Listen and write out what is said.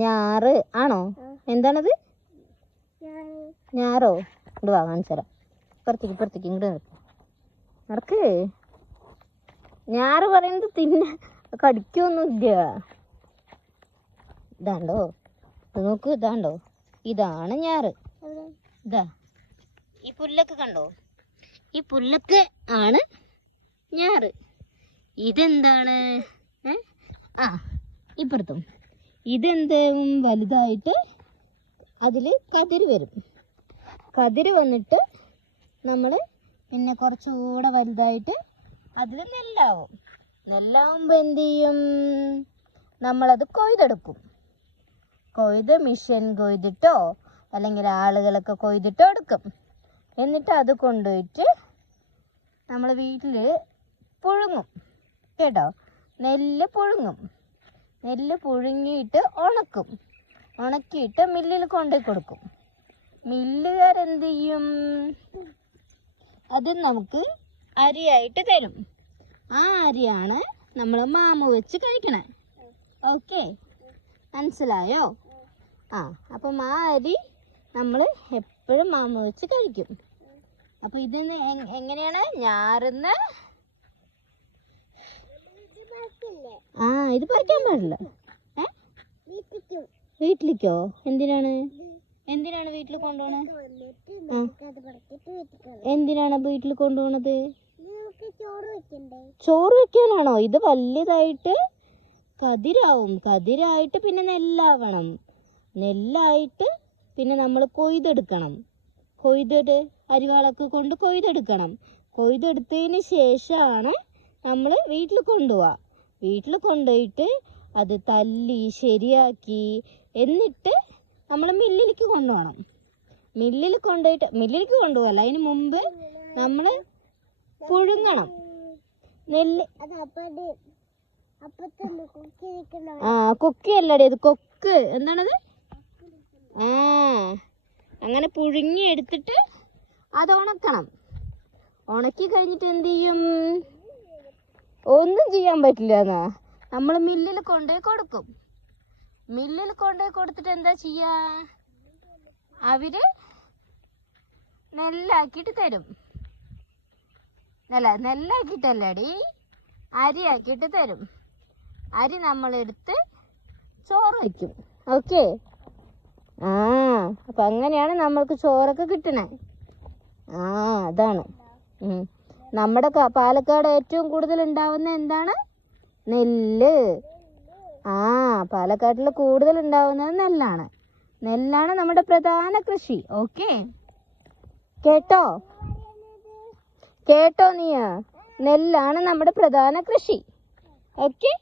ഞാറ് ആണോ? എന്താണത്? ഞാറോ? ഇങ്ങോട്ട് വാ, കാണിച്ചു തരാം. ഇപ്പുറത്തേക്ക് ഇങ്ങോട്ട് നടക്ക്. ഞാറ് പറയുന്നത് കടിക്കൊന്നുമില്ല. ഇതാണ്ടോ, ഇത് നോക്കൂ, ഇതാണ്ടോ, ഇതാണ് ഞാറ്. ഇതാ ഈ പുല്ലൊക്കെ കണ്ടോ? ഈ പുല്ലൊക്കെ ആണ് ഞാറ്. ഇതെന്താണ്? ഇപ്പുറത്തും ഇതെന്തും വലുതായിട്ട് അതിൽ കതിര് വരും. കതിര് വന്നിട്ട് നമ്മൾ പിന്നെ കുറച്ചുകൂടെ വലുതായിട്ട് അതിൽ നെല്ലാവും. നെല്ലാവുമ്പോൾ എന്ത് ചെയ്യും? നമ്മളത് കൊയ്തെടുക്കും. മിഷൻ കൊയ്തിട്ടോ അല്ലെങ്കിൽ ആളുകളൊക്കെ കൊയ്തിട്ടോ എടുക്കും. എന്നിട്ട് അത് കൊണ്ടുപോയിട്ട് നമ്മൾ വീട്ടിൽ പുഴുങ്ങും. കേട്ടോ? നെല്ല് പുഴുങ്ങും. നെല്ല് പുഴുങ്ങിയിട്ട് ഉണക്കിയിട്ട് മില്ലിൽ കൊണ്ടുപോയി കൊടുക്കും. മില്ലുകാരെന്ത് ചെയ്യും? അത് നമുക്ക് അരിയായിട്ട് തരും. ആ അരിയാണ് നമ്മൾ മാമ വെച്ച് കഴിക്കണേ. ഓക്കെ, മനസ്സിലായോ? അപ്പം ആ അരി നമ്മൾ എപ്പോഴും മാമ വെച്ച് കഴിക്കും. അപ്പം ഇതിന് എങ്ങനെയാണ് ഞാറുന്ന? ഇത് പറിക്കാൻ പാടില്ല. വീട്ടിലേക്കോ? എന്തിനാണ് വീട്ടിൽ കൊണ്ടുപോണേ? എന്തിനാണ് വീട്ടിൽ കൊണ്ടുപോണത്? ചോറ് വെക്കാനാണോ? ഇത് വലുതായിട്ട് കതിരാവും. കതിരായിട്ട് പിന്നെ നെല്ലാവണം. നെല്ലായിട്ട് പിന്നെ നമ്മൾ കൊയ്തെടുക്കണം. അരിവാളൊക്കെ കൊണ്ട് കൊയ്തെടുക്കണം. കൊയ്തെടുത്തതിന് ശേഷമാണ് നമ്മൾ വീട്ടിൽ കൊണ്ടുപോവുക. വീട്ടിൽ കൊണ്ടുപോയിട്ട് അത് തല്ലി ശരിയാക്കി എന്നിട്ട് നമ്മൾ മില്ലിലേക്ക് കൊണ്ടുപോകണം. മില്ലിലേക്ക് കൊണ്ടുപോകല്ല, അതിന് മുമ്പ് നമ്മൾ പുഴുങ്ങണം. നെല്ല് കൊക്കയല്ലടേ, ഇത് കൊക്ക്. എന്താണത്? അങ്ങനെ പുഴുങ്ങി എടുത്തിട്ട് അത് ഉണക്കണം. ഉണക്കി കഴിഞ്ഞിട്ട് എന്ത് ചെയ്യും? ഒന്നും ചെയ്യാൻ പറ്റില്ല. നമ്മൾ മില്ലിൽ കൊണ്ടുപോയി കൊടുക്കും. മില്ലിൽ കൊണ്ടുപോയി കൊടുത്തിട്ട് എന്താ ചെയ്യാ? അവര് നെല്ലാക്കിയിട്ട് തരും. നെല്ലാക്കിയിട്ടല്ലടി, അരിയാക്കിയിട്ട് തരും. അരി നമ്മളെടുത്ത് ചോറ് വയ്ക്കും. ഓക്കെ. അപ്പം അങ്ങനെയാണ് നമ്മൾക്ക് ചോറൊക്കെ കിട്ടണേ. അതാണ്. നമ്മുടെ പാലക്കാട് ഏറ്റവും കൂടുതൽ ഉണ്ടാവുന്ന എന്താണ്? നെല്ല്. പാലക്കാട്ടിൽ കൂടുതൽ ഉണ്ടാവുന്നത് നെല്ലാണ്. നെല്ലാണ് നമ്മുടെ പ്രധാന കൃഷി. ഓക്കെ, കേട്ടോ നീ? നെല്ലാണ് നമ്മുടെ പ്രധാന കൃഷി. ഓക്കെ.